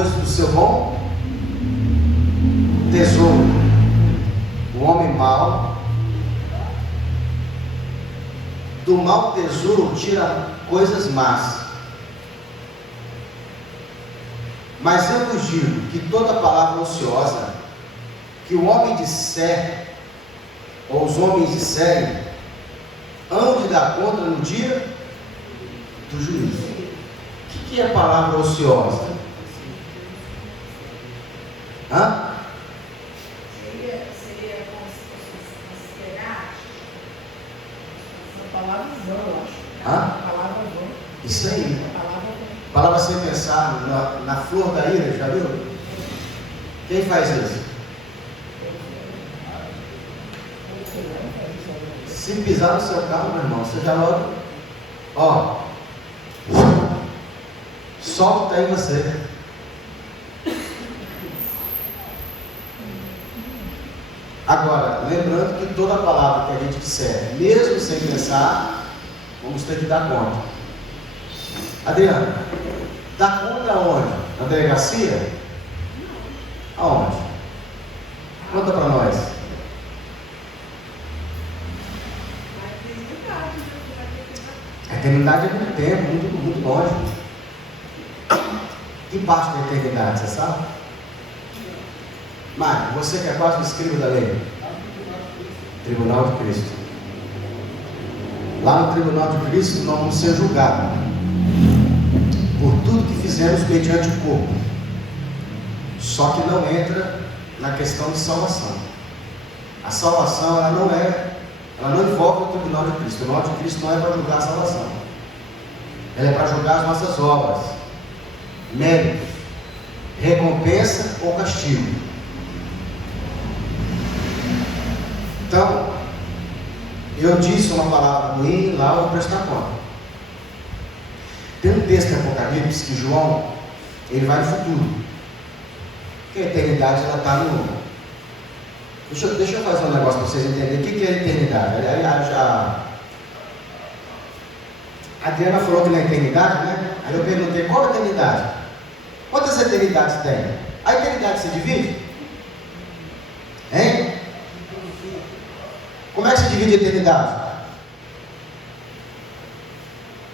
coisas do seu bom tesouro. O homem mau, do mau tesouro tira coisas más. Mas eu vos digo que toda palavra ociosa que o homem disser, ou os homens disserem, hão de dar conta no dia do juízo. O que é a palavra ociosa? Hã? Seria como se fosse considerar uma palavra vã, eu acho. Hã? Palavra vã. Isso aí. Palavra vã. Palavra sem pensar, na flor da ira, já viu? Quem faz isso? Se pisar no seu carro, meu irmão, você já logo, ó, solta aí você. Agora, lembrando que toda palavra que a gente disser, mesmo sem pensar, vamos ter que dar conta. Adriana, dá conta aonde? Na delegacia? Aonde? Conta para nós. A eternidade é muito tempo, muito longe. Que parte da eternidade, você sabe? Mário, você que é quase o escriba da lei. Tribunal de Cristo. Lá no Tribunal de Cristo nós vamos ser julgados por tudo que fizemos mediante o corpo. Só que não entra na questão de salvação. A salvação ela não envolve o Tribunal de Cristo. O Tribunal de Cristo não é para julgar a salvação. Ela é para julgar as nossas obras, méritos, recompensa ou castigo. Então, eu disse uma palavra ruim, lá eu vou prestar conta. Tem um texto em Apocalipse que João, ele vai no futuro. Porque a eternidade, ela está no... Deixa eu fazer um negócio para vocês entenderem o que é a eternidade. Aliás, a Adriana falou que na eternidade, né? Aí eu perguntei, qual a eternidade? Quantas eternidades tem? A eternidade se divide? Hein? Como é que se divide a eternidade?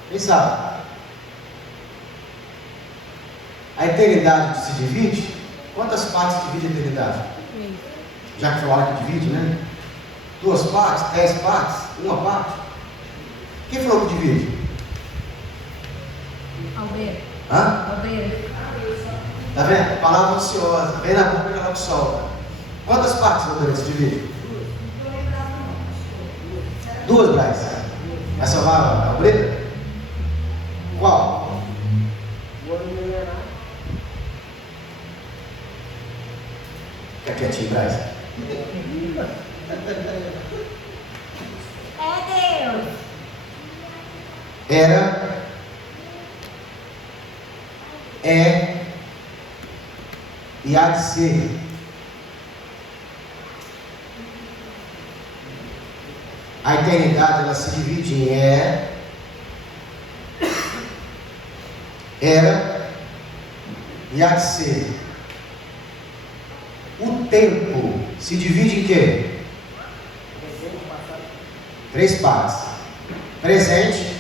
Quem sabe? A eternidade se divide? Quantas partes divide a eternidade? Já que falaram que divide, né? 2 partes, 10 partes, 1 parte. Quem falou que divide? Albeira. Hã? Albeira. Tá vendo? Palavra ociosa. Vem na boca que ela que solta. Quantas partes Albeira se divide? 2, Braz. Vai salvar a Albeira? Qual? Fica quietinho, Braz. É Deus. Era, é e há de ser. A eternidade ela se divide em era e há de ser. O tempo se divide em quê? 3 partes: presente,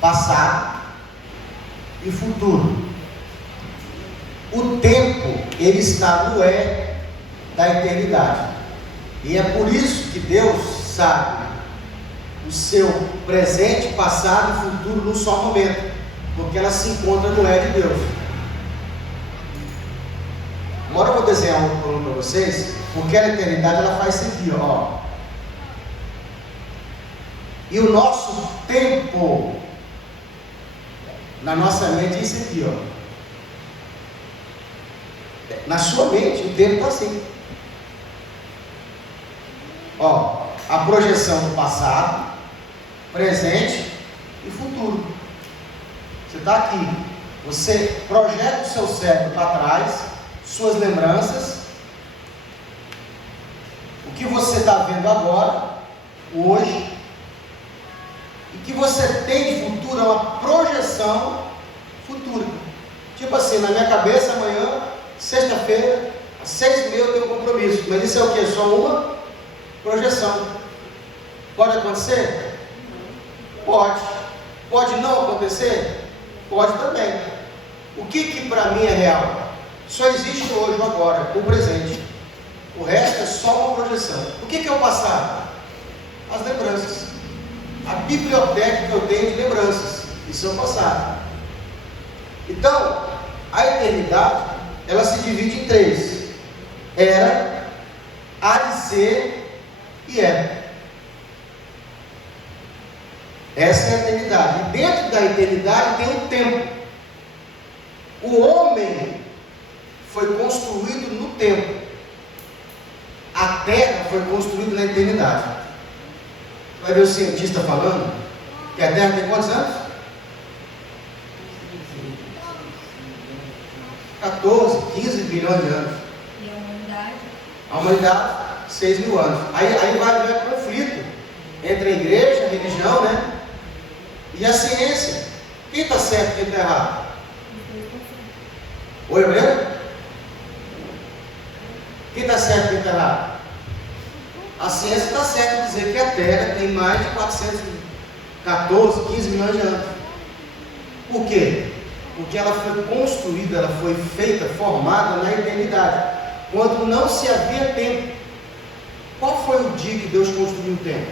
passado e futuro. O tempo ele está no da eternidade. E é por isso que Deus sabe o seu presente, passado e futuro num só momento, porque ela se encontra no de Deus. Agora eu vou desenhar um por um para vocês, porque a eternidade ela faz isso aqui, ó. E o nosso tempo na nossa mente é isso aqui, ó. Na sua mente o tempo está assim. Ó, a projeção do passado, presente e futuro. Você está aqui, você projeta o seu cérebro para trás, suas lembranças, o que você está vendo agora, hoje, e que você tem de futuro é uma projeção futura. Tipo assim, na minha cabeça, amanhã, sexta-feira, às 6h30 eu tenho um compromisso. Mas isso é o quê? Só uma projeção. Pode acontecer? Pode. Pode não acontecer? Pode também. O que para mim é real? Só existe hoje, agora, o presente. O resto é só uma projeção. O que é o passado? As lembranças. A biblioteca que eu tenho de lembranças. Isso é o passado. Então, a eternidade, ela se divide em 3. Era, há de ser e é. Essa é a eternidade. E dentro da eternidade tem um tempo. O homem foi construído no tempo. A terra foi construída na eternidade. Vai ver o cientista falando que a terra tem quantos anos? 14, 15 bilhões de anos. E a humanidade? A humanidade, 6.000 anos. Aí vai haver conflito entre a igreja, a religião, né? E a ciência. Quem está certo e quem está errado? Oi, Breno? Quem está certo e quem está errado? A ciência está certa em dizer que a Terra tem mais de 414, 15 milhões de anos. Por quê? Porque ela foi construída, ela foi feita, formada na eternidade, quando não se havia tempo. Qual foi o dia que Deus construiu o tempo?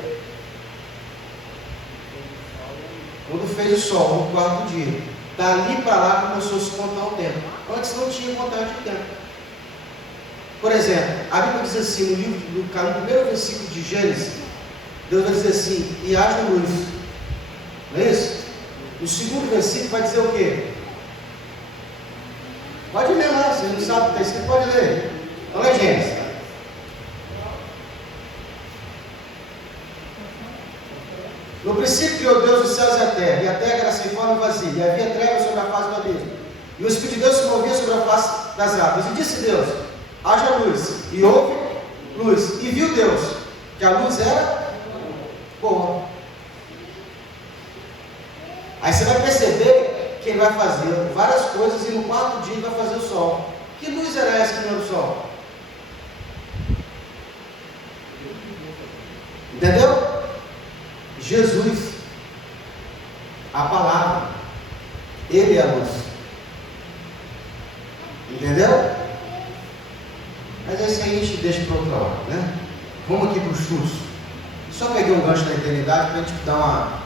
Quando fez o sol, no quarto dia. Dali para lá começou a se contar o tempo. Antes não tinha contagem de tempo. Por exemplo, a Bíblia diz assim, no primeiro versículo de Gênesis, Deus vai dizer assim, e haja luz. Não é isso? No segundo versículo vai dizer o quê? Pode ler lá, você não sabe o que está escrito, pode ler. Então é Gênesis. No princípio criou Deus os céus e a terra era sem forma e vazia, e havia trevas sobre a face do abismo. E o Espírito de Deus se movia sobre a face das águas. E disse Deus, haja luz. E houve luz. E viu Deus que a luz era boa. Aí você vai perceber que ele vai fazer várias coisas e no quarto dia ele vai fazer o sol. Que luz era essa que não era o sol? Entendeu? Jesus, a palavra, ele é a luz. Entendeu? Mas isso aí a gente deixa para outra hora, né? Vamos aqui para os frutos. Só peguei um gancho da eternidade para a gente dar uma.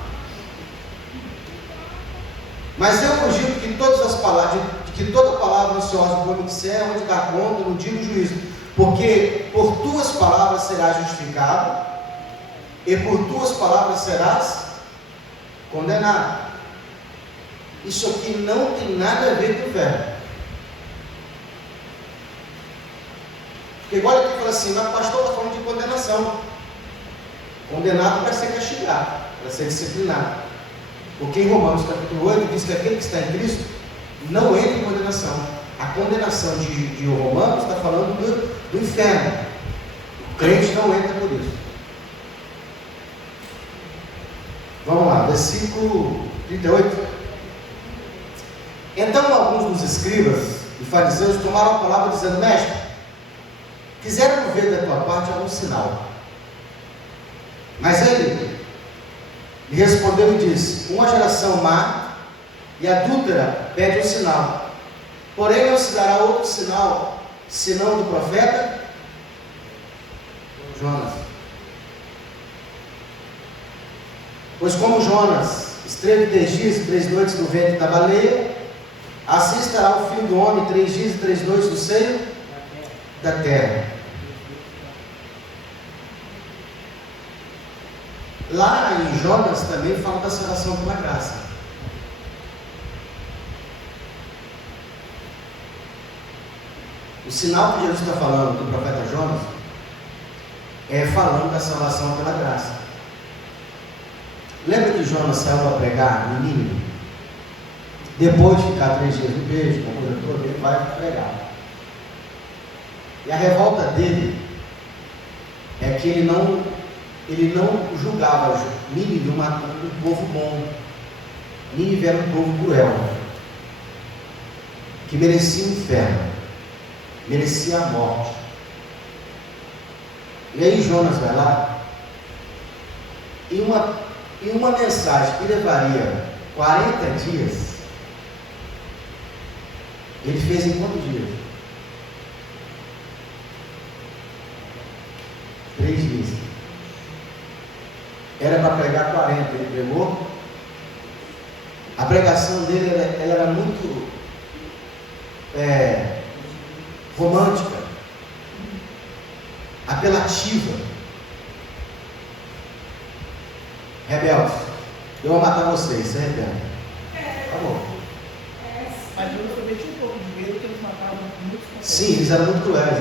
Mas eu cogito que todas as palavras, que toda palavra ansiosa por me disser, onde dá conta no dia do juízo, porque por tuas palavras serás justificado, e por tuas palavras serás condenado. Isso aqui não tem nada a ver com fé. Porque igual aqui fala assim, mas o pastor está falando de condenação. Condenado para ser castigado, para ser disciplinado. Porque em Romanos capítulo 8 diz que aquele que está em Cristo não entra em condenação. A condenação de Romanos está falando do inferno. O crente não entra por isso. Vamos lá, versículo 38. Então alguns dos escribas e fariseus tomaram a palavra dizendo, mestre, quiseram ver da tua parte algum sinal. Mas ele lhe respondeu e disse, uma geração má e adúltera pede um sinal, porém não se dará outro sinal, senão do profeta Jonas. Pois como Jonas esteve 3 dias e 3 noites no ventre da baleia, assim estará o Filho do Homem 3 dias e 3 noites no seio da terra. Lá em Jonas também fala da salvação pela graça. O sinal que Jesus está falando do profeta Jonas é falando da salvação pela graça. Lembra que Jonas saiu para pregar no Nínive? Depois de ficar 3 dias no beijo, com a coisa toda, ele vai pregar. E a revolta dele é que ele não julgava Nínive um povo bom. Nínive era um povo cruel. que merecia o inferno, merecia a morte. E aí Jonas vai lá, e uma mensagem que levaria 40 dias, ele fez em quantos dias? 3 dias. Era para pregar 40, ele pregou. A pregação dele ela era muito romântica, apelativa. Rebeldes, eu vou matar vocês, você é rebelde. Tá bom. Mas eu também tinha um pouco de medo que eles matavam muitos. Sim, eles eram muito cruéis,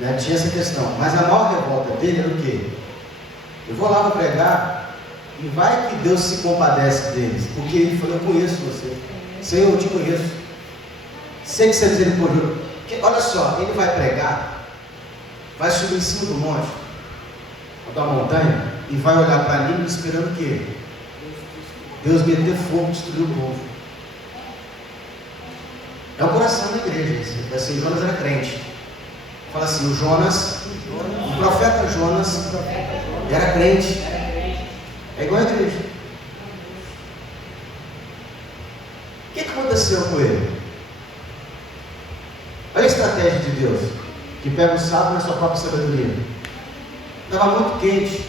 né? Tinha essa questão. Mas a maior revolta dele era o quê? Eu vou lá para pregar e vai que Deus se compadece deles, porque ele falou: eu conheço você, Senhor, eu te conheço, sei que você é misericordioso. Olha só, ele vai pregar, vai subir em cima do monte, da montanha, e vai olhar para ali esperando o quê? Deus meter fogo e destruir o povo. É o coração da igreja. Assim, Jonas era crente. Fala assim, o profeta Jonas era crente. É igual a igreja. O que aconteceu com ele? Olha a estratégia de Deus, que pega o sábio na sua própria sabedoria. Estava muito quente,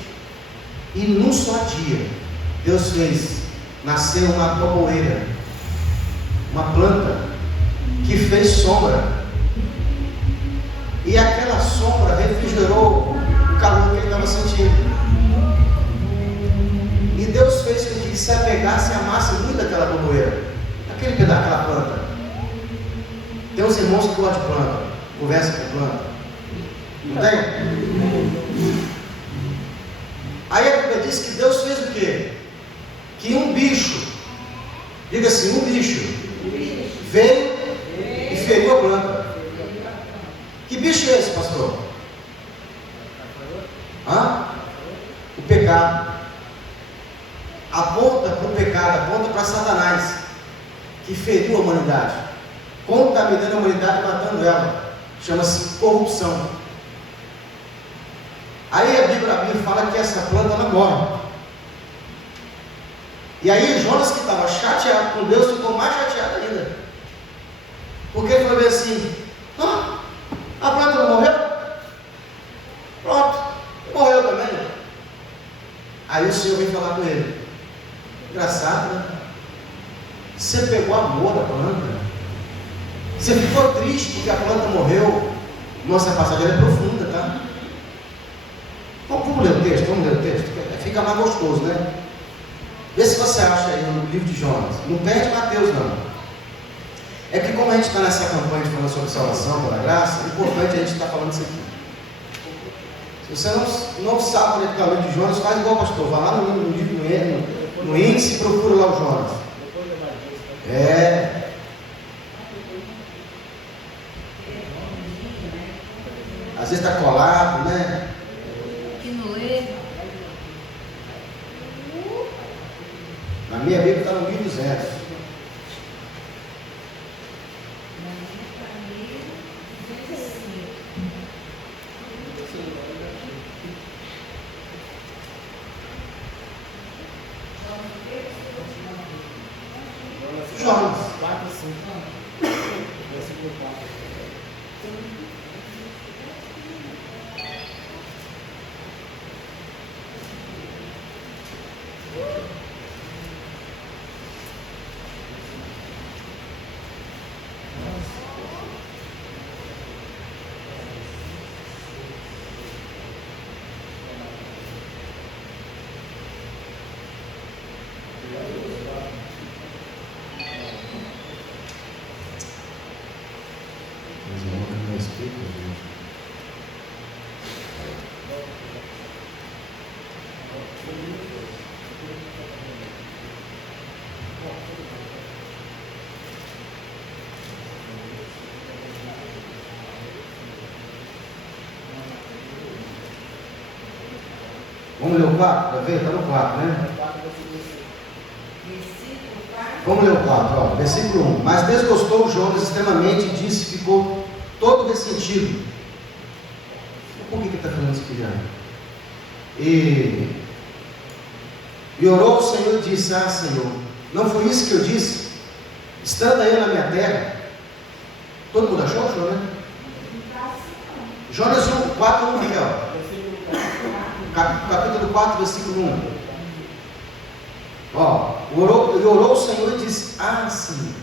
e num só dia Deus fez nascer uma pomoeira, uma planta que fez sombra, e aquela sombra refrigerou o calor que ele estava sentindo. E Deus fez com que ele se apegasse e amasse muito daquela pomoeira, aquele pedaço daquela planta. Tem uns irmãos que gostam de planta, conversa com planta, não tem? Aí a Bíblia diz que Deus fez o quê? Que um bicho, diga assim, um bicho veio e feriu a planta. Que bicho é esse, pastor? O pecado. Aponta para o pecado, aponta para Satanás, que feriu a humanidade, contaminando a humanidade e matando ela. Chama-se corrupção. Aí a Bíblia fala que essa planta ela morre. E aí Jonas, que estava chateado com Deus, ficou mais chateado ainda. Porque ele falou bem assim: a planta não morreu? Pronto, morreu também. Aí o Senhor veio falar com ele: engraçado, né? Você pegou amor da planta, você ficou triste porque a planta morreu. Nossa, a passagem é profunda, tá? Vamos ler o texto, fica mais gostoso, né? Vê se você acha aí no livro de Jonas. Não perde Mateus, não. É que como a gente está nessa campanha de falar sobre salvação pela graça, é importante a gente estar falando isso aqui. Se você não sabe onde está o livro de Jonas, faz igual o pastor, vai lá no livro, no índice, e procura lá o Jonas. Às vezes está colado, né? Na minha Bíblia está no 1200. Jonas 4, 5. Versículo 4. Vamos ler o 4 para ver? Está no 4, né? Vamos ler o 4, ó, versículo 1. Mas desgostou Jonas extremamente e disse, ficou todo ressentido. Por que ele está falando isso aqui já? E orou ao Senhor e disse, Senhor, não foi isso que eu disse? Estando eu na minha terra. Todo mundo achou, né? Jonas 4:1, Miguel. Capítulo 4, versículo 1. Ó, orou o Senhor e disse, Senhor,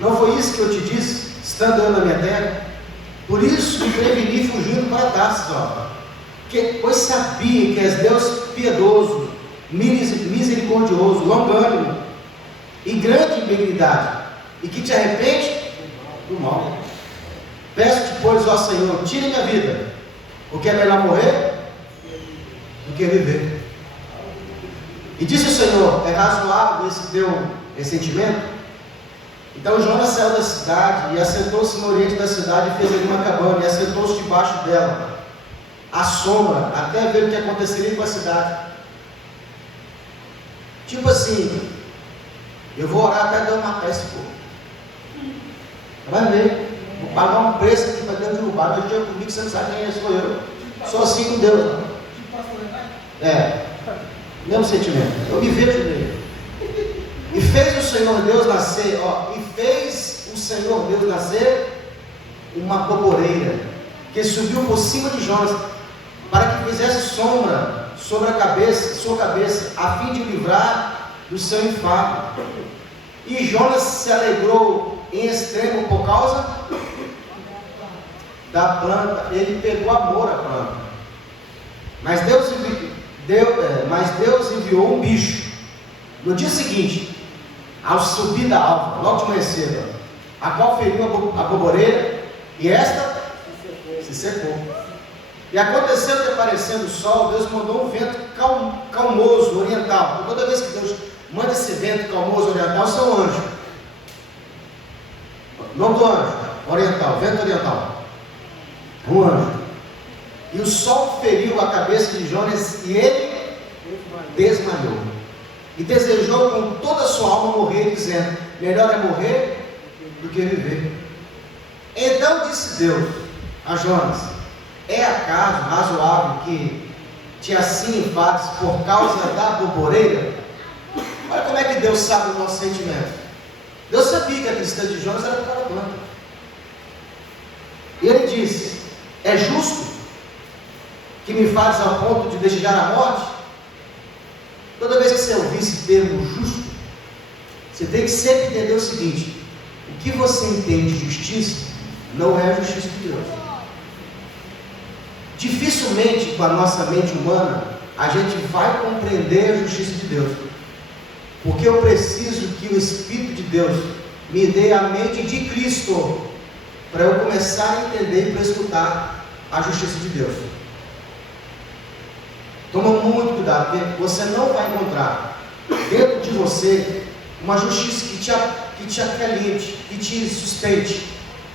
não foi isso que eu te disse, estando eu na minha terra? Por isso me preveni fugindo para Tarsis, pois sabia que és Deus piedoso, misericordioso, longânimo e grande em benignidade, e que te arrepende do mal. Peço-te, pois, ó Senhor, tire minha vida, porque é melhor morrer do que viver. E disse o Senhor, é razoável esse teu ressentimento? Então Jonas saiu da cidade e assentou-se no oriente da cidade e fez ali uma cabana, e assentou-se debaixo dela, à sombra, até ver o que aconteceria com a cidade. Tipo assim, eu vou orar até Deus matar esse povo. Vai ver, vou pagar um preço aqui para Deus derrubar, mas o dia comigo você não sabe quem sou eu. Sou assim com Deus. Mesmo sentimento. Eu me vejo nele. E fez o Senhor Deus nascer, uma boboreira que subiu por cima de Jonas, para que fizesse sombra sobre sua cabeça, a fim de livrar do seu enfado. E Jonas se alegrou em extremo por causa da planta. Ele pegou amor à planta. Mas Deus enviou um bicho no dia seguinte, ao subir da alva, logo de manhã cedo, a qual feriu a boboreira, e esta se secou. E aconteceu que, aparecendo o sol, Deus mandou um vento calmoso, oriental. Toda vez que Deus manda esse vento calmoso, oriental, isso é um anjo. O nome do anjo, oriental, vento oriental. Um anjo. E o sol feriu a cabeça de Jonas e ele desmaiou. E desejou com toda a sua alma morrer, dizendo, melhor é morrer do que viver. Então disse Deus a Jonas, é acaso razoável que te assim enfades por causa da boboreira? Olha como é que Deus sabe o nosso sentimento. Deus sabia que a tristeza de Jonas era por causa da planta. E ele disse, é justo que me fazes ao ponto de desejar a morte? Toda vez que você ouvir esse termo justo, você tem que sempre entender o seguinte, o que você entende de justiça, não é a justiça de Deus. Dificilmente, com a nossa mente humana, a gente vai compreender a justiça de Deus, porque eu preciso que o Espírito de Deus me dê a mente de Cristo, para eu começar a entender e para escutar a justiça de Deus. Toma muito cuidado, porque você não vai encontrar dentro de você uma justiça que te acalente, que te sustente,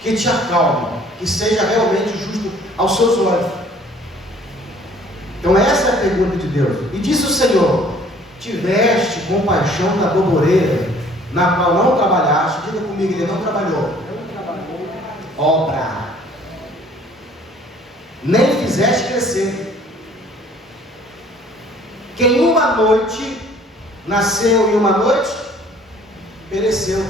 que te acalme, que seja realmente justo aos seus olhos. Então essa é a pergunta de Deus. E disse o Senhor, tiveste compaixão da boboreira, na qual não trabalhaste. Diga comigo, ele não trabalhou. Obra. Nem fizeste crescer. Que em uma noite nasceu e uma noite pereceu.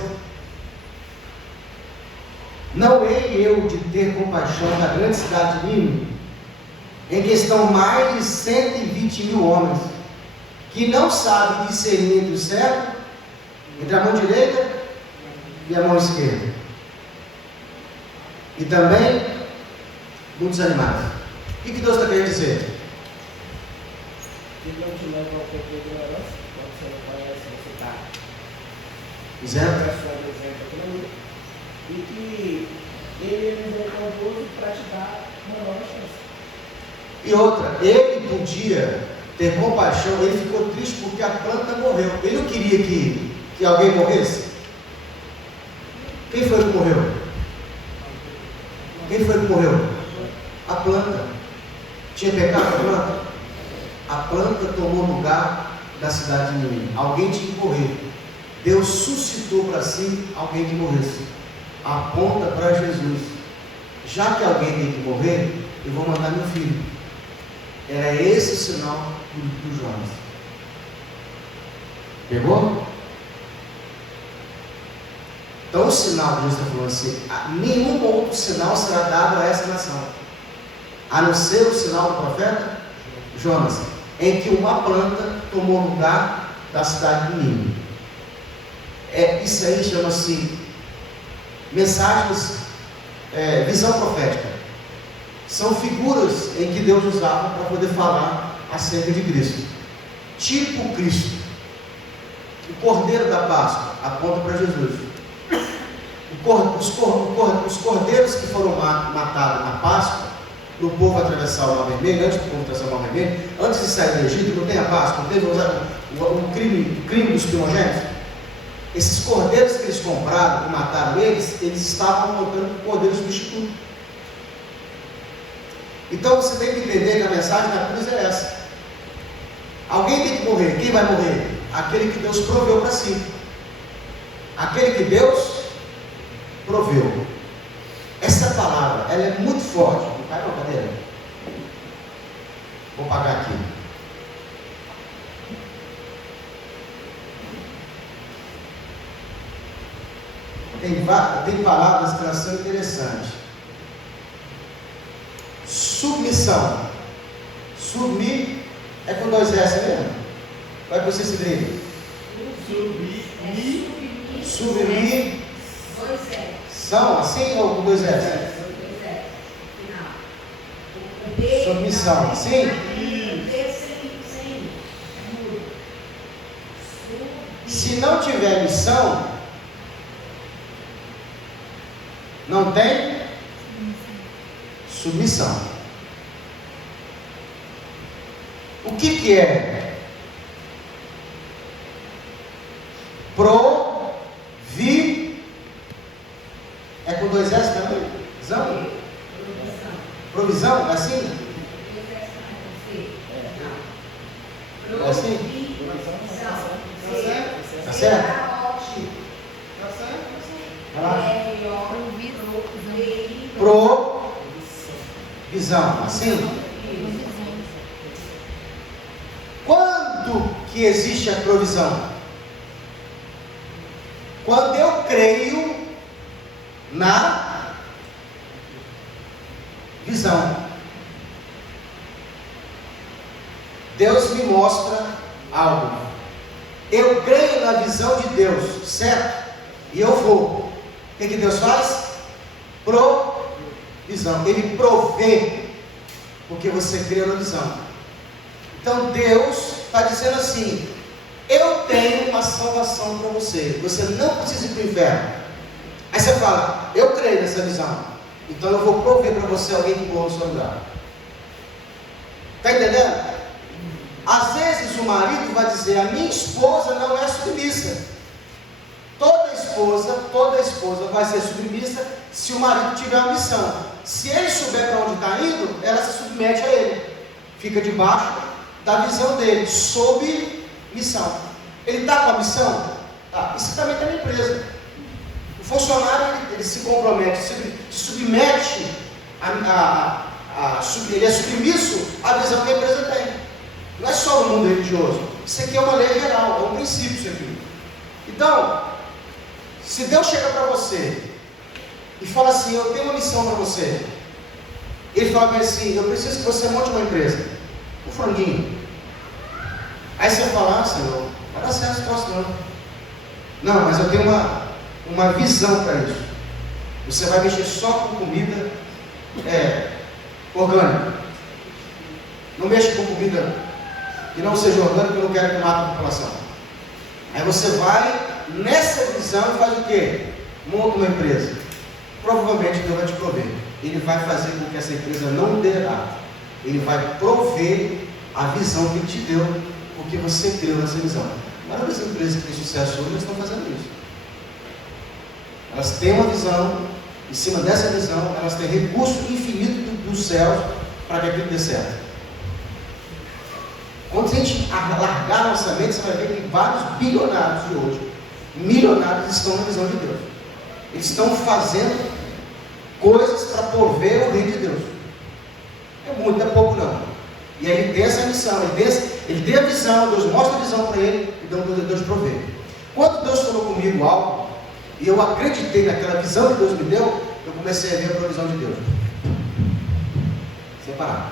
Não hei eu de ter compaixão da grande cidade de Nínive, em que estão mais de 120.000 homens, que não sabem discernir entre o certo, entre a mão direita e a mão esquerda, e também muitos animais. O que Deus está querendo dizer? Ele não te leva ao tempo de ignorância, quando você não conhece, você está Exemplo. E que ele é misericordioso para te dar uma nova chance. E outra, ele podia ter compaixão, ele ficou triste porque a planta morreu. Ele não queria que alguém morresse. Quem foi que morreu? Quem foi que morreu? A planta. Tinha pecado a planta? A planta tomou lugar da cidade de Nínive. Alguém tinha que morrer. Deus suscitou para si alguém que morresse. Aponta para Jesus. Já que alguém tem que morrer, eu vou mandar meu filho. Era esse o sinal do Jonas. Pegou? Então o sinal que Deus está falando assim, nenhum outro sinal será dado a essa nação, a não ser o sinal do profeta Jonas, em que uma planta tomou lugar da cidade de Nínive. Isso aí chama-se mensagens, visão profética. São figuras em que Deus usava para poder falar acerca de Cristo. Tipo Cristo. O Cordeiro da Páscoa aponta para Jesus. Os cordeiros que foram matados na Páscoa, no povo atravessar o Mar Vermelho, antes do povo atravessar o Mar Vermelho, antes de sair do Egito, não tem a Páscoa, não teve o crime dos primogênitos. Esses cordeiros que eles compraram e mataram eles estavam montando um cordeiro substituto. Então você tem que entender que a mensagem da cruz é essa. Alguém tem que morrer. Quem vai morrer? Aquele que Deus proveu para si. Aquele que Deus proveu. Essa palavra, ela é muito forte. Não cai não, cadeira. Vou pagar aqui. Tem palavras que elas são interessantes. Submissão. Submir é com 2 S mesmo. Vai para você se briga. Submir. 2 S. São assim ou com 2 S? 2 S. Final. Submissão. Assim? Se não tiver missão, não tem submissão. O que é? Provi. É com 2 S também? Provisão? Provisão? É assim? É assim? Tá certo? Vai lá. Provisão. Assim? Quando que existe a provisão? Quando eu creio na visão. Deus me mostra algo. Eu creio na visão de Deus, certo? E eu vou. O que Deus faz? Provisão. Ele provê, porque você crê na visão. Então Deus está dizendo assim: eu tenho uma salvação para você. Você não precisa ir para o inferno. Aí você fala: eu creio nessa visão, então eu vou prover para você alguém que morra no seu lugar. Está entendendo? Às vezes o marido vai dizer: a minha esposa não é submissa. Toda esposa vai ser submissa se o marido tiver uma missão. Se ele souber para onde está indo, ela se submete a ele, fica debaixo da visão dele, sob missão. Ele está com a missão? Tá. Isso também está na empresa. O funcionário ele se compromete, se submete, ele é submisso à visão que a empresa tem. Não é só no mundo religioso. Isso aqui é uma lei geral, é um princípio isso aqui. Então, se Deus chega para você e fala assim: eu tenho uma missão para você. Ele fala para ele assim: eu preciso que você monte uma empresa. Um franguinho. Aí você fala: ah, Senhor, vai dar certo esse troço não. Não, mas eu tenho uma visão para isso. Você vai mexer só com comida orgânica. Não mexa com comida que não seja orgânica, eu não quero que mate a população. Aí você vai nessa visão e faz o quê? Monta uma empresa. Provavelmente Deus vai te prover. Ele vai fazer com que essa empresa não dê errado. Ele vai prover a visão que Ele te deu, porque você creu nessa visão. A maioria das empresas que têm sucesso hoje estão fazendo isso. Elas têm uma visão, em cima dessa visão, elas têm recurso infinito dos céus para que aquilo dê certo. Quando a gente largar nossa mente, você vai ver que vários bilionários de hoje milionários estão na visão de Deus. Eles estão fazendo coisas para prover o reino de Deus. É muito, é pouco não. E aí ele tem essa missão, ele tem a visão, Deus mostra a visão para ele, então Deus provê. Quando Deus falou comigo algo, e eu acreditei naquela visão que Deus me deu, eu comecei a ver a provisão de Deus. Sem parar.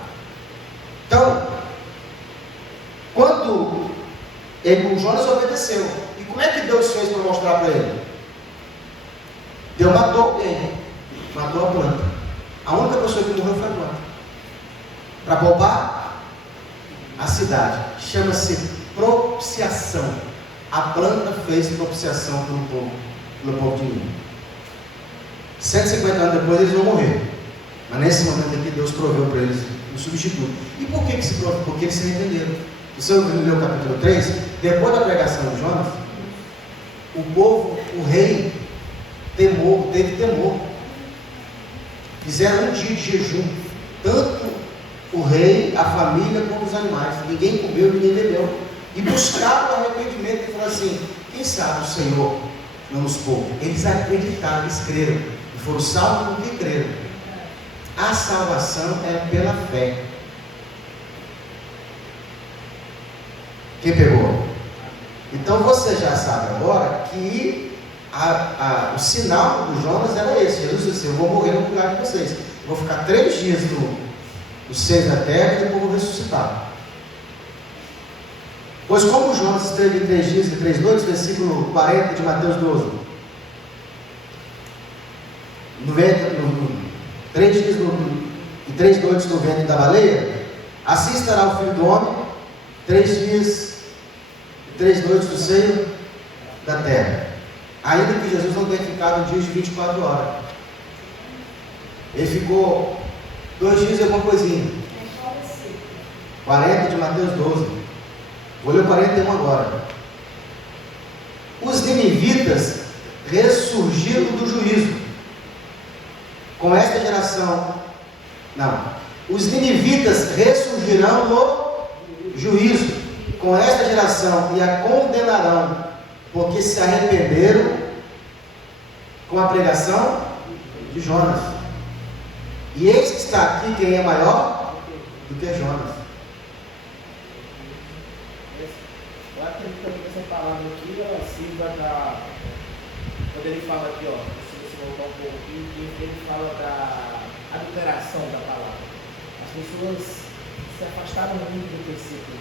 Então, quando o Jonas obedeceu, e como é que Deus fez para mostrar para ele? Deus matou alguém, matou a planta. A única pessoa que morreu foi a planta. Para poupar a cidade. Chama-se propiciação. A planta fez propiciação pelo povo de Nínive. 150 anos depois eles vão morrer. Mas nesse momento aqui Deus proveu para eles um substituto. E por que se provou? Porque eles se arrependeram. Você leu o capítulo 3? Depois da pregação de Jonas, o povo, o rei, teve temor. Fizeram um dia de jejum. Tanto o rei, a família, como os animais. Ninguém comeu, ninguém bebeu. E buscaram o arrependimento e falaram assim: quem sabe o Senhor não nos poupa. Eles acreditaram, eles creram. E foram salvos porque creram. A salvação é pela fé. Quem pegou? Então você já sabe agora que o sinal do Jonas era esse. Jesus disse: eu vou morrer no lugar de vocês. Eu vou ficar 3 dias no seio da terra e depois vou ressuscitar. Pois como Jonas esteve 3 dias e 3 noites, versículo 40 de Mateus 12. 3 dias e 3 noites no ventre da baleia, assim estará o Filho do Homem, 3 dias e 3 noites no seio da terra. Ainda que Jesus não tenha ficado um dia de 24 horas. Ele ficou 2 dias e alguma coisinha. 40 de Mateus 12. Vou ler o 41 agora. Os ninivitas ressurgiram do juízo. Com esta geração. Não. Os ninivitas ressurgirão no juízo com esta geração e a condenarão, porque se arrependeram com a pregação de Jonas. E eis que está aqui quem é maior do que Jonas. Eu acredito que essa palavra aqui, ela sirva da... Quando ele fala aqui, ó, se você voltar um pouquinho, ele fala da adulteração da palavra. As pessoas se afastaram muito do princípio,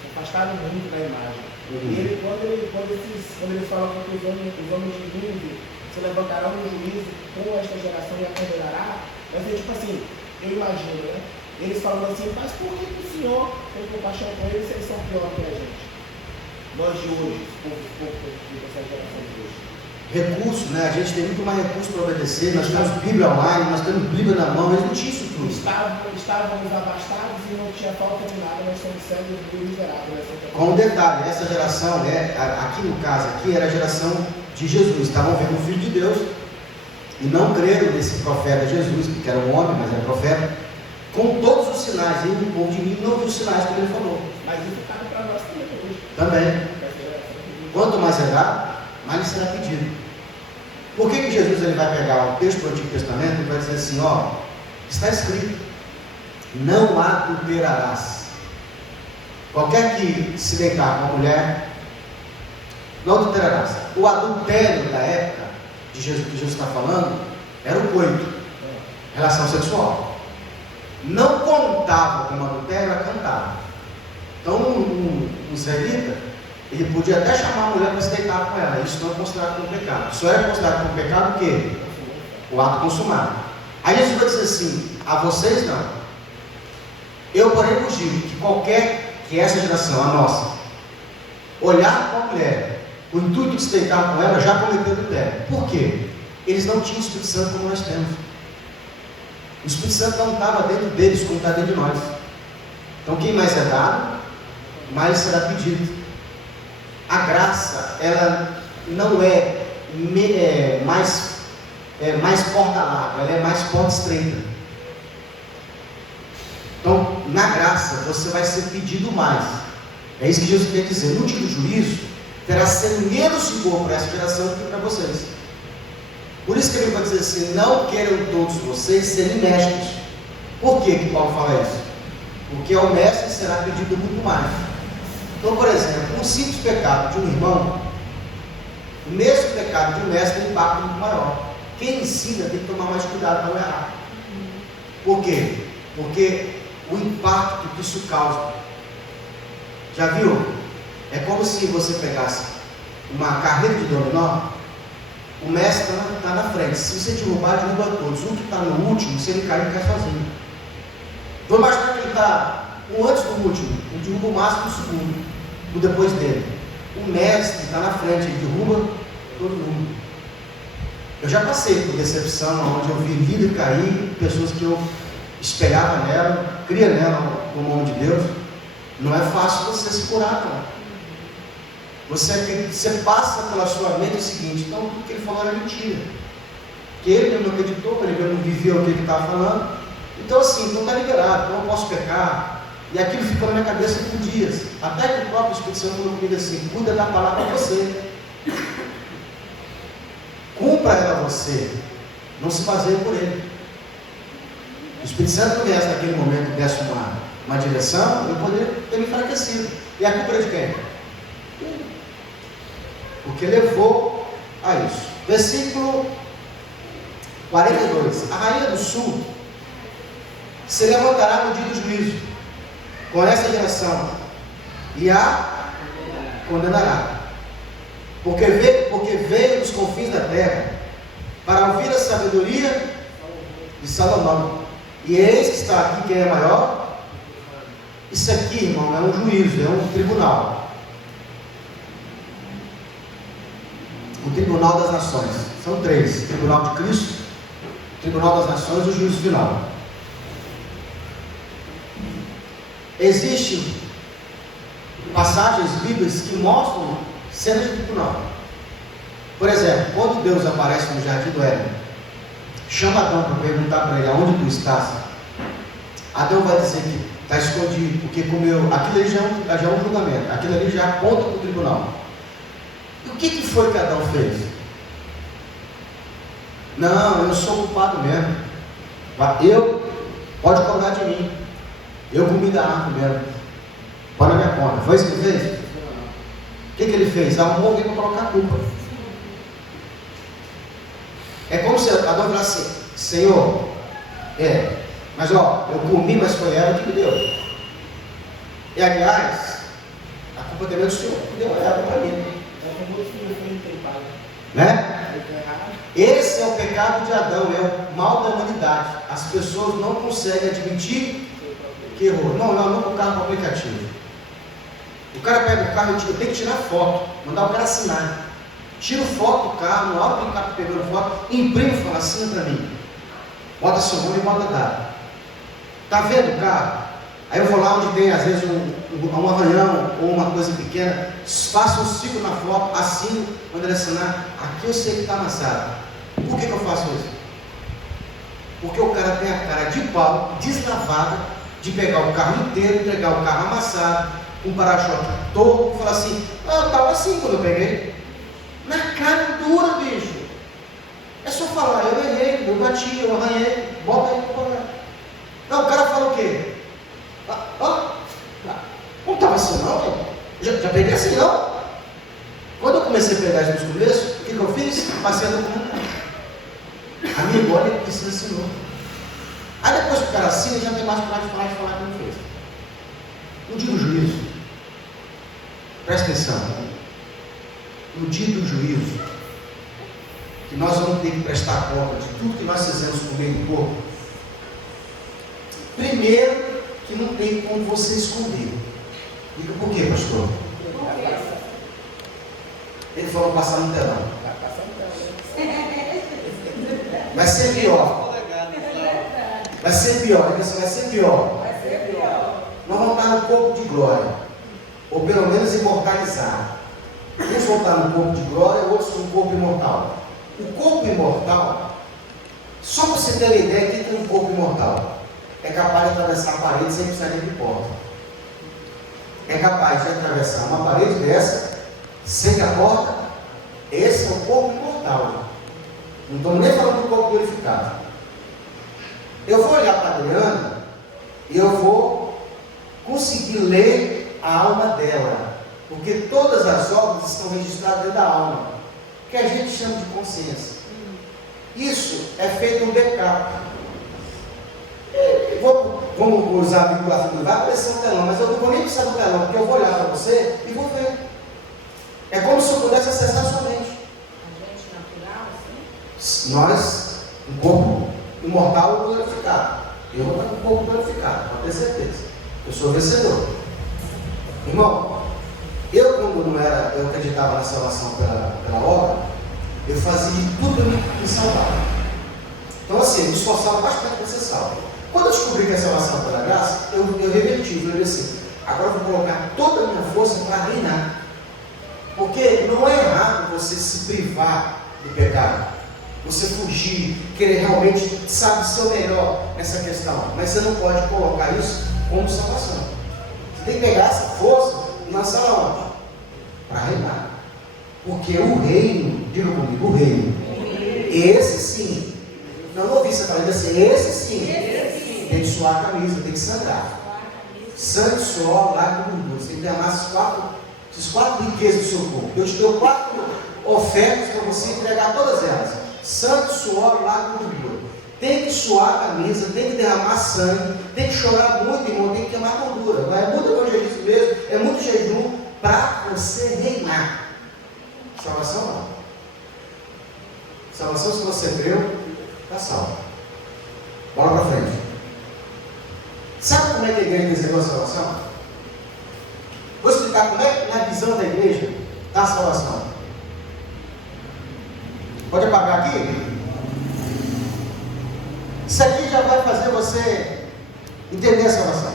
se afastaram muito da imagem. E ele, quando ele fala que os homens de Nínive se levantarão no juízo com esta geração e a condenará, vai ser tipo assim, eu imagino, né? Eles falando assim: mas por que o Senhor tem compaixão com eles se eles são piores que a gente? Nós de hoje, pouco dessa geração de hoje. Recurso, né? A gente tem muito mais recurso para obedecer. Nós temos Bíblia online, nós temos Bíblia na mão. Eles não tinham isso tudo. Estávamos abastados e não tinha falta de nada. Nós somos cegos e miseráveis. Com um detalhe: essa geração, né? Aqui no caso, era a geração de Jesus. Estavam vendo o Filho de Deus e não creram nesse profeta Jesus, que era um homem, mas era profeta, com todos os sinais. E o povo de Nínive não viu os sinais que ele falou. Mas isso está para nós também hoje. Também. Quanto mais é dado, mais lhe será pedido. Por que Jesus ele vai pegar um texto do Antigo Testamento e vai dizer assim: ó, está escrito, não adulterarás. Qualquer que se deitar com uma mulher, não adulterarás. O adultério da época de Jesus, que Jesus está falando, era o coito, relação sexual. Não contava como adultério, era cantado. Então um israelita, ele podia até chamar a mulher para se deitar com ela. Isso não é considerado como pecado. Só é considerado como pecado o quê? O ato consumado. Aí Jesus vai dizer assim: a vocês não. Eu, porém, vos digo que essa geração, a nossa, olhar para a mulher, o intuito de se deitar com ela, já cometeu adultério. Por quê? Eles não tinham o Espírito Santo como nós temos. O Espírito Santo não estava dentro deles como está dentro de nós. Então, quem mais é dado, mais será pedido. A graça, ela não mais porta larga, ela é mais porta estreita. Então, na graça, você vai ser pedido mais. É isso que Jesus quer dizer. No dia do juízo, terá sido menos rigor para essa geração do que para vocês. Por isso que ele vai dizer assim: não queiram todos vocês serem mestres. Por que Paulo fala isso? Porque ao mestre será pedido muito mais. Então, por exemplo, um simples pecado de um irmão, o mesmo pecado de um mestre tem um impacto muito maior. Quem ensina tem que tomar mais cuidado para não errar. Por quê? Porque o impacto que isso causa. Já viu? É como se você pegasse uma carreira de dominó, o mestre está na frente. Se você derrubar, derruba todos. O que está no último, se ele cair, ele cai sozinho. Vou imaginar que ele está antes do último, ele derruba o máximo do segundo, o depois dele. O mestre está na frente, ele derruba todo mundo. Eu já passei por decepção, onde eu vi vida cair, pessoas que eu espelhava nela, cria nela o nome de Deus. Não é fácil você se curar, não. Você passa pela sua mente o seguinte: então tudo que ele falou era mentira, que ele mesmo não acreditou, ele mesmo não viveu o que ele estava falando. Então assim, então está liberado, então eu posso pecar. E aquilo ficou na minha cabeça por dias, até que o próprio Espírito Santo falou comigo assim: cuida da palavra para você, cumpra ela você, não se baseie por ele. O Espírito Santo viesse naquele momento, desse uma direção, eu poderia ter me enfraquecido. E a culpa é de quem? Porque levou a isso. Versículo 42. A rainha do sul se levantará no dia do juízo com essa geração e a condenará, porque veio dos confins da terra para ouvir a sabedoria de Salomão. E eis que está aqui quem é maior. Isso aqui, irmão, é um juízo, é um tribunal. O tribunal das nações. São três: o tribunal de Cristo, o tribunal das nações e o juízo final. Existem passagens bíblicas que mostram cenas de tribunal. Por exemplo, quando Deus aparece no jardim do Éden, chama Adão para perguntar para ele: aonde tu estás? Adão vai dizer que está escondido, porque comeu. Aquilo ali já é um julgamento, aquilo ali já aponta para o tribunal. E o que foi que Adão fez? Não, eu sou culpado mesmo. Pode cobrar de mim. Eu comi da árvore mesmo. Põe na minha conta. Foi isso que ele fez? O que ele fez? Arrumou alguém para colocar a culpa. É como se Adão falasse assim: Senhor, mas eu comi, mas foi ela que me deu. E aliás, a culpa também é do Senhor que deu ela para mim. Né? Esse é o pecado de Adão, é o mal da humanidade. As pessoas não conseguem admitir que errou. Não, eu ando com o carro para o aplicativo. O cara pega o carro e eu tenho que tirar foto, mandar o cara assinar. Tiro foto do carro, não abre o carro pegando foto, imprime e fala: assina para mim. Bota seu nome e bota data. Está vendo o carro? Aí eu vou lá onde tem às vezes um arranhão ou uma coisa pequena, faço um ciclo na foto, assino, quando ele assinar, aqui eu sei que está amassado. Por que eu faço isso? Porque o cara tem a cara de pau, deslavada, de pegar o carro inteiro, entregar o carro amassado, com o para-choque todo, e falar assim: eu estava assim quando eu peguei. Na cara dura, bicho. É só falar: eu errei, eu bati, eu arranhei, bota aí para pagar. Não, o cara fala o quê? Não estava assim não, já peguei assim não. Quando eu comecei a pegar isso no começo, o que eu fiz? Passei a documentar. Amigo, olha o que você assinou. Aí depois que o cara assina, já tem mais para falar que não fez. No dia do juízo, presta atenção, no dia do juízo, que nós vamos ter que prestar conta de tudo que nós fizemos com o meio do corpo. Primeiro, que não tem como você esconder. Diga por quê, pastor? Ele falou passar no telão. Vai ser pior. Vai ser pior. Vai ser pior. Nós vamos estar no corpo de glória. Ou pelo menos imortalizado. Uns vão estar no corpo de glória, outros no corpo imortal. O corpo imortal, só para você ter uma ideia, que tem um corpo imortal. É capaz de atravessar a parede sem precisar de porta. É capaz de atravessar uma parede dessa Sem a porta, esse é o corpo imortal. Não estamos nem falando do corpo glorificado. Eu vou olhar para a Adriana e eu vou conseguir ler a alma dela, porque todas as obras estão registradas dentro da alma, que a gente chama de consciência. Isso é feito um backup. Vamos usar a vinculação, vai aparecer um telão, mas eu não vou nem precisar do telão, porque eu vou olhar para você e vou ver. É como se eu pudesse acessar a sua mente. A gente natural, assim? Nós, um corpo imortal e glorificado. Eu vou estar com um corpo glorificado, pode ter certeza. Eu sou vencedor. Irmão, eu quando não era, eu acreditava na salvação pela obra, eu fazia de tudo para me salvar. Então assim, eu me esforçava bastante para ser salvo. Quando eu descobri que a salvação pela graça, eu reverti, eu falei assim, agora eu vou colocar toda a minha força para reinar. Porque não é errado você se privar do pecado, você fugir, querer realmente, sabe, ser o melhor nessa questão, mas você não pode colocar isso como salvação. Você tem que pegar essa força e lançar onde? Para reinar. Porque o reino, diga comigo, o reino, esse sim, não ouvi você falando assim, esse sim, tem que suar a camisa, tem que sangrar. Sangue, suor, lágrimas e gordura. Você tem que derramar esses quatro riquezas do seu corpo. Eu te dou 4 ofertas para você entregar todas elas: sangue, suor, lágrimas e gordura. Tem que suar a camisa, tem que derramar sangue, tem que chorar muito, irmão, tem que queimar gordura. Não é muito evangelismo mesmo, é muito jejum para você reinar. Salvação não. Salvação, se você creu, está salvo. Bola para frente. Sabe como é que a igreja recebeu a salvação? Vou explicar como é que na visão da igreja está a salvação. Pode apagar aqui? Isso aqui já vai fazer você entender a salvação.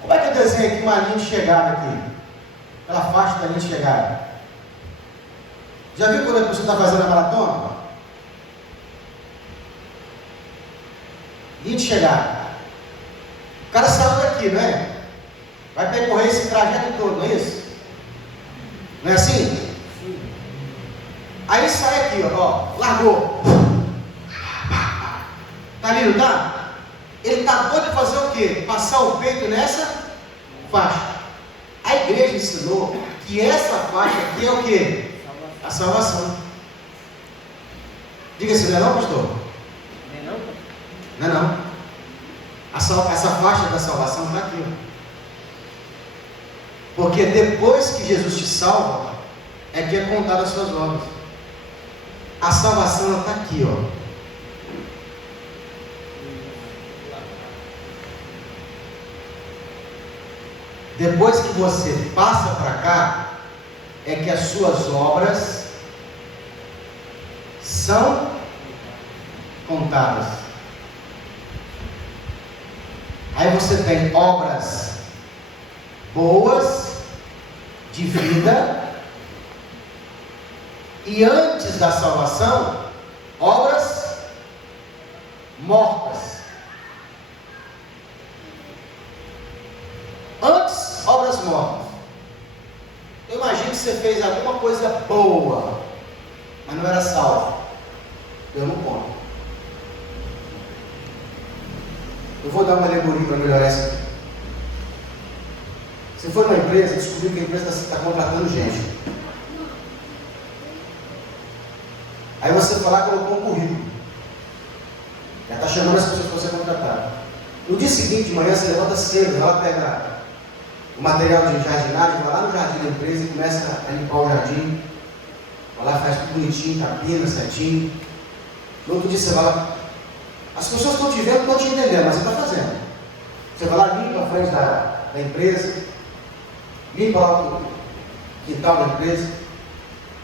Como é que eu desenho aqui uma linha de chegada aqui? Aquela faixa da linha de chegada. Já viu quando a pessoa está fazendo a maratona? Linha de chegada. O cara saiu daqui, não é? Vai percorrer esse trajeto todo, não é isso? Não é assim? Aí sai aqui, ó, largou. Tá ali, não tá? Ele acabou de fazer o quê? Passar o peito nessa faixa. A igreja ensinou que essa faixa aqui é o quê? A salvação. Diga assim, não é não, pastor? Não é não. Essa faixa da salvação está aqui. Porque depois que Jesus te salva, é que é contado as suas obras. A salvação está aqui, ó. Depois que você passa para cá, é que as suas obras são contadas. Aí você tem obras boas, de vida, e antes da salvação, obras mortas. Antes, obras mortas. Eu imagino que você fez alguma coisa boa, mas não era salvo. Eu não conto. Eu vou dar uma alegoria para melhorar isso aqui. Você foi numa empresa e descobriu que a empresa está contratando gente. Aí você foi lá e colocou um currículo. Já está chamando as pessoas para você contratar. No dia seguinte, de manhã, você levanta cedo, vai lá pegar o material de jardinagem, vai lá no jardim da empresa e começa a limpar o jardim. Vai lá, faz tudo bonitinho, capina, certinho. No outro dia você vai lá. As pessoas estão te vendo, não estão te entendendo, mas você está fazendo. Você vai lá, limpa a frente da empresa, limpa lá o quintal da empresa.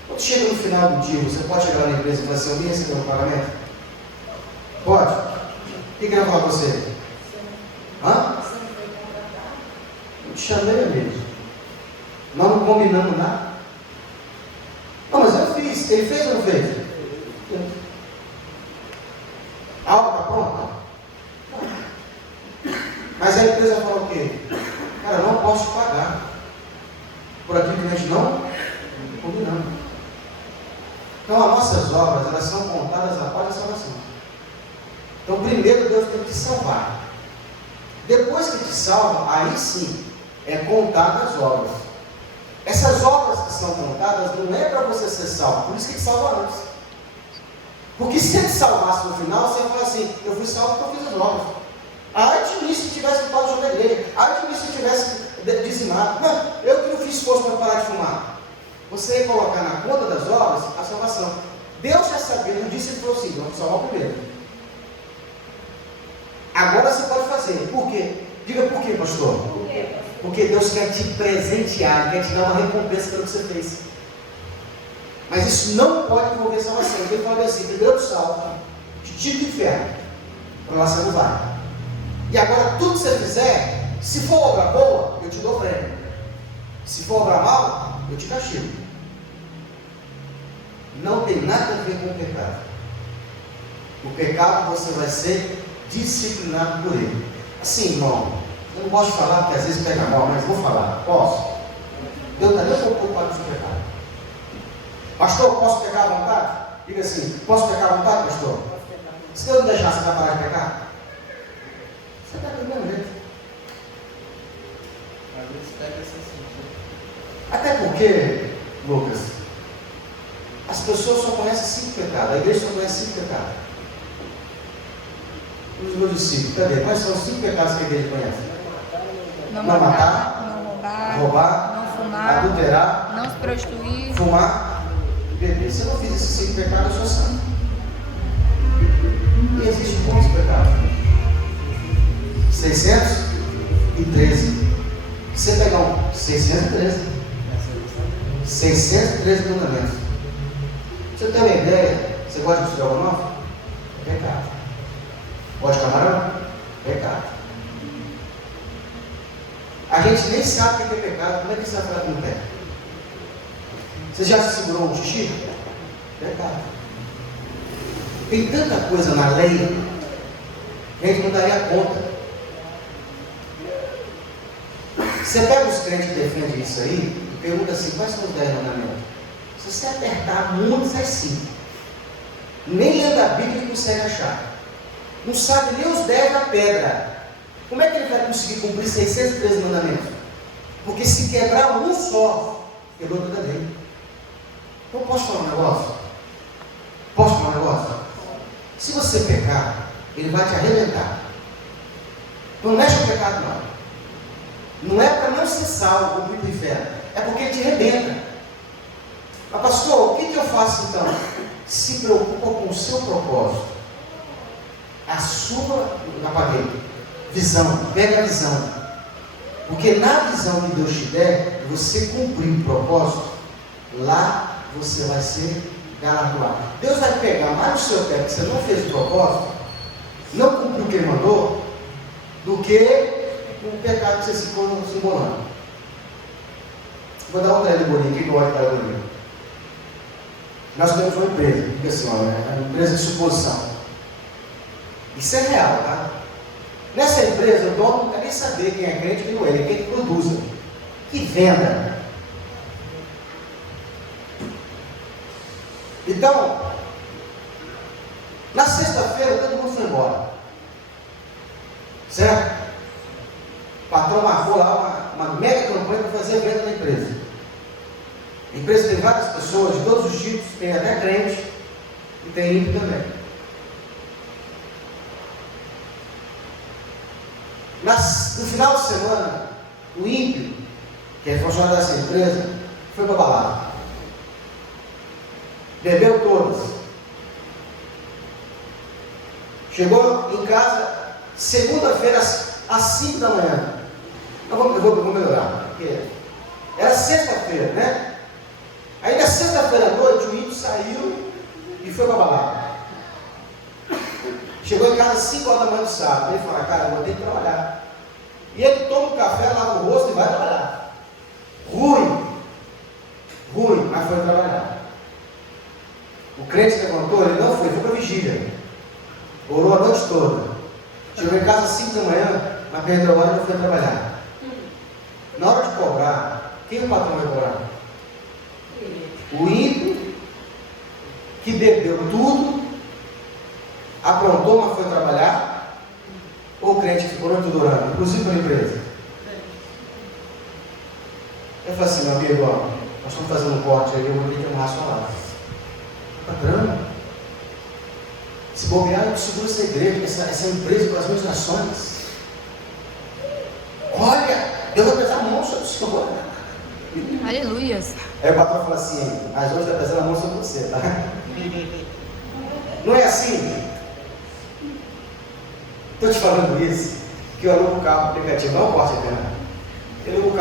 Quando chega no final do dia, você pode chegar na empresa e falar assim: alguém recebeu um pagamento? Pode? O que eu queria falar com você? Hã? Eu te chamei, amigo. Nós não combinamos nada. Não, mas eu fiz. Ele fez ou não fez? A obra está pronta? Mas a empresa fala o quê? Cara, eu não posso te pagar. Então, primeiro Deus tem que te salvar. Depois que te salva, aí sim, é contar as obras. Essas obras que são contadas não é para você ser salvo, por isso que te salva antes. Porque se ele te salvasse no final, você ia falar assim: eu fui salvo porque eu fiz as obras. Ai de mim se tivesse limpado o jogo da igreja, ai de mim se tivesse dizimado. Não, eu que não fiz esforço para parar de fumar. Você ia colocar na conta das obras a salvação. Deus já sabia, não disse que foi assim: vamos salvar o primeiro. Agora você pode fazer. Por quê? Diga por quê, pastor? Por quê, pastor? Porque Deus quer te presentear, quer te dar uma recompensa pelo que você fez. Mas isso não pode envolver salvação. Ele fala assim: primeiro eu te salvo, te tiro do inferno, para lá você não vai. E agora tudo que você fizer, se for obra boa, eu te dou prêmio. Se for obra mal, eu te castigo. Não tem nada a ver com o pecado. O pecado você vai ser disciplinado por ele. Assim, irmão, eu não gosto de falar porque às vezes pega mal, mas vou falar. Posso? Deus está nem um pouco preocupado com o seu pecado. Pastor, posso pecar à vontade? Diga assim: posso pecar à vontade, pastor? Se Deus não deixar, você vai parar de pecar? Você está do mesmo jeito. Às vezes pega essa assim. Até porque, Lucas, as pessoas só conhecem 5 pecados. A igreja só conhece 5 pecados. Os meus discípulos, cadê? Quais são os 5 pecados que a igreja conhece? Não matar, não roubar, não fumar, adulterar, não se prostituir, fumar e beber. Se eu não fiz esses 5 pecados, eu sou santo. E existem quantos pecados? 613. Se você pegar um 613 mandamentos. Pra você ter uma ideia, você gosta de estrogonofe? É pecado. Gosta de camarão? Pecado. A gente nem sabe o que é pecado. Como é que você vai falar que não peca? Você já se segurou um xixi? Pecado. Tem tanta coisa na lei que a gente não daria conta. Você pega os crentes que defendem isso aí e pergunta assim: quais são os 10 mandamentos? Se você apertar muito, sai 5. Nem lendo a Bíblia ele consegue achar. Não sabe nem os 10 da pedra. Como é que ele vai conseguir cumprir 613 mandamentos? Porque se quebrar um só, quebrou toda a lei. Então posso falar um negócio? Posso falar um negócio? Se você pecar, ele vai te arrebentar. Não mexe com o pecado, não. Não é para não ser salvo ou ir para o inferno. É porque ele te arrebenta. Mas pastor, o que eu faço então? Se preocupa com o seu propósito. A sua, apaguei, visão, pega a visão. Porque na visão que Deus te der, você cumprir o propósito, lá você vai ser galardoado. Deus vai pegar mais no seu pé que você não fez o propósito, não cumpriu o que ele mandou, do que o pecado que você ficou se embolando. Vou dar outra alegoria aqui que eu gosto da alegoria. Nós temos uma empresa, fica assim, é uma empresa de suposição. Isso é real, tá? Nessa empresa, o dono não quer nem saber quem é crente e quem não é, ele quer que produza, que venda. Então, na sexta-feira todo mundo foi embora. Certo? O patrão marcou lá uma mega campanha para fazer venda na empresa. A empresa tem várias pessoas de todos os tipos, tem até crente e tem ímpio também. No final de semana, o ímpio, que é funcionário dessa empresa, foi para a balada. Bebeu todas. Chegou em casa segunda-feira às 5 da manhã. Eu vou melhorar, porque era sexta-feira, né? Aí na sexta-feira à noite o ímpio saiu e foi para a balada. Chegou em casa às 5 horas da manhã do sábado. Ele fala: cara, eu vou ter que trabalhar. E ele toma um café, lava o rosto e vai trabalhar. Ruim, mas foi trabalhar. O crente levantou, ele não foi para a vigília. Orou a noite toda. Chegou em casa às 5 da manhã, mas perdeu a hora e não foi trabalhar. Na hora de cobrar, quem o patrão vai cobrar? O ímpio, que bebeu tudo aprontou, mas foi trabalhar? Ou o crente que ficou noite durando, inclusive para a empresa? Eu falei assim, meu amigo, ó, nós estamos fazendo um corte aí, eu vou ter que amarrar sua live. Patrão, se bobear, eu seguro essa igreja, essa empresa com as minhas ações. Olha, Deus vai pesar a mão sobre o senhor. Aleluias. Aí o patrão fala assim, as horas está pesando a mão sobre você, tá? Não é assim? Estou te falando isso, que eu alugo o carro aplicativo, não corte a câmera. Eu alugo o carro